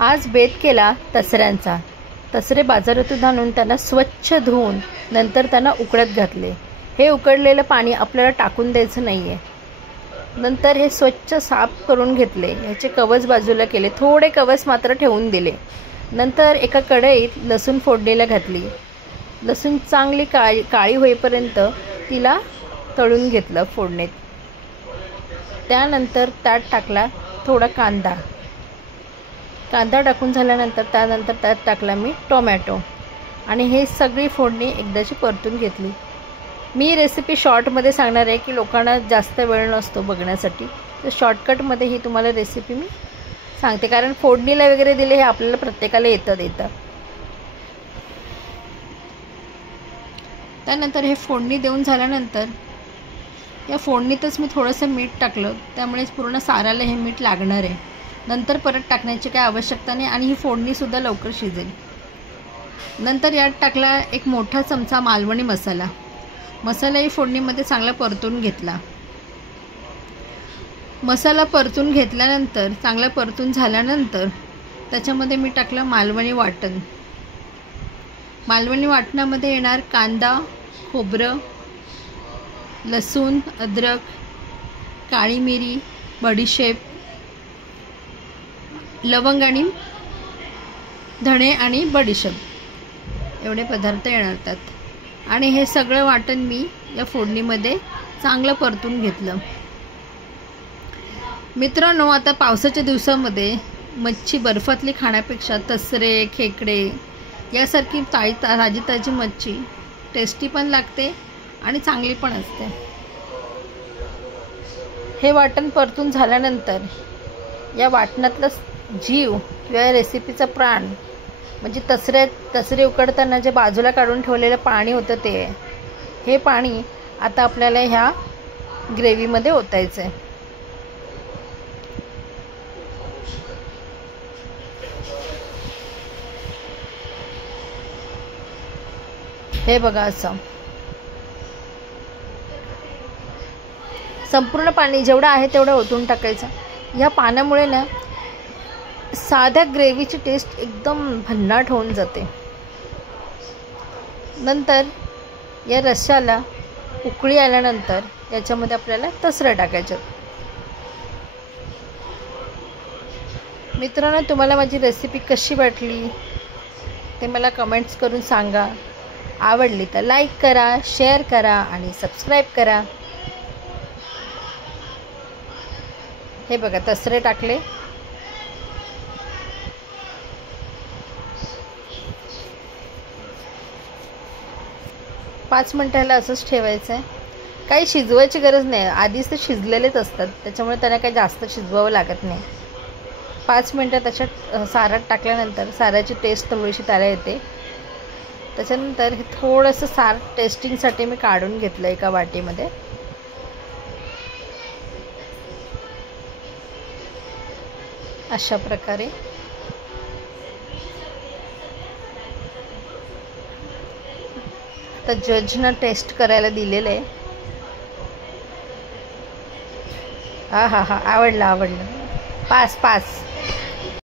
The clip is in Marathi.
आज बेत केला तसऱ्यांचा। तसरे बाजारातून आणून त्यांना स्वच्छ धुवून नंतर त्यांना उकळत घातले। हे उकडलेलं पाणी आपल्याला टाकून द्यायचं नाही आहे। नंतर हे स्वच्छ साफ करून घेतले। याचे कवच बाजूला केले, थोडे कवच मात्र ठेवून दिले। नंतर एका कढईत लसूण फोडणीला घातली। लसूण चांगली काळी होईपर्यंत तिला तळून घेतलं फोडणीत। त्यानंतर त्यात टाकला थोडा कांदा टाकून झाल्यानंतर त्यात टाकला मी टोमॅटो आणि हे सगळी फोडणी एकदाची परतून घेतली। मी रेसिपी शॉर्टमध्ये सांगणार आहे की लोकांना जास्त वेळ नसतो बघण्यासाठी, तर शॉर्टकटमध्ये ही तुम्हाला रेसिपी मी सांगते, कारण फोडणीला वगैरे दिले हे आपल्याला प्रत्येकाला येतं। त्यानंतर हे फोडणी देऊन झाल्यानंतर या फोडणीतच मी थोडंसं मीठ टाकलं, त्यामुळे पूर्ण साराला हे मीठ लागणार आहे। नंतर परत टाकण्याची काही आवश्यकता नाही आणि ही फोडणीसुद्धा लवकर शिजेल। नंतर यात टाकला एक मोठा चमचा मालवणी मसाला ही फोडणीमध्ये चांगला परतून घेतला। मसाला परतून घेतल्यानंतर चांगला परतून झाल्यानंतर त्याच्यामध्ये मी टाकलं मालवणी वाटणामध्ये येणार कांदा, खोबरं, लसूण, अद्रक, काळी मिरी, बडीशेप, लवंग आणि धणे आणि बडीशेप एवढे पदार्थ येणार त्यात। आणि हे सगळं वाटण मी या फोडणीमध्ये चांगलं परतून घेतलं। मित्रांनो, आता पावसाच्या दिवसामध्ये मच्छी बर्फातली खाण्यापेक्षा तसरे, खेकडे यासारखी ताजी मच्छी टेस्टी पण लागते आणि चांगली पण असते। हे वाटण परतून झाल्यानंतर या वाटणातलं जीव किंवा या रेसिपीचा प्राण म्हणजे तसरे उकडताना जे बाजूला काढून ठेवलेलं पाणी होतं हे पाणी आता आपल्याला ह्या ग्रेव्हीमध्ये ओतायचं आहे। हे बघा, असं संपूर्ण पाणी जेवढं आहे तेवढं ओतून टाकायचं। ह्या पाण्यामुळे ना साध्या ग्रेव्हीची टेस्ट एकदम भन्नाट होऊन जाते। नंतर या रश्श्याला उकळी आल्यानंतर याच्यामध्ये आपल्याला तसरं टाकायचं। मित्रांनो, तुम्हाला माझी रेसिपी कशी वाटली ते मला कमेंट्स करून सांगा। आवडली तर लाईक करा, शेअर करा आणि सबस्क्राईब करा। हे बघा, तसरे टाकले। पाच मिनिटाला असंच ठेवायचं आहे। काही शिजवायची गरज नाही, आधीच ते शिजलेलेच असतात, त्याच्यामुळे त्यांना काही जास्त शिजवावं लागत नाही। 5 मिनटं त्याच्यात सारात टाकल्यानंतर साराची टेस्ट थोडीशी त्याला येते। त्याच्यानंतर हे थोडंसं सार टेस्टिंगसाठी मी काढून घेतलं एका वाटीमध्ये। अशा प्रकारे आता जजनं टेस्ट करायला दिलेलं आहे। हा आवडलं 5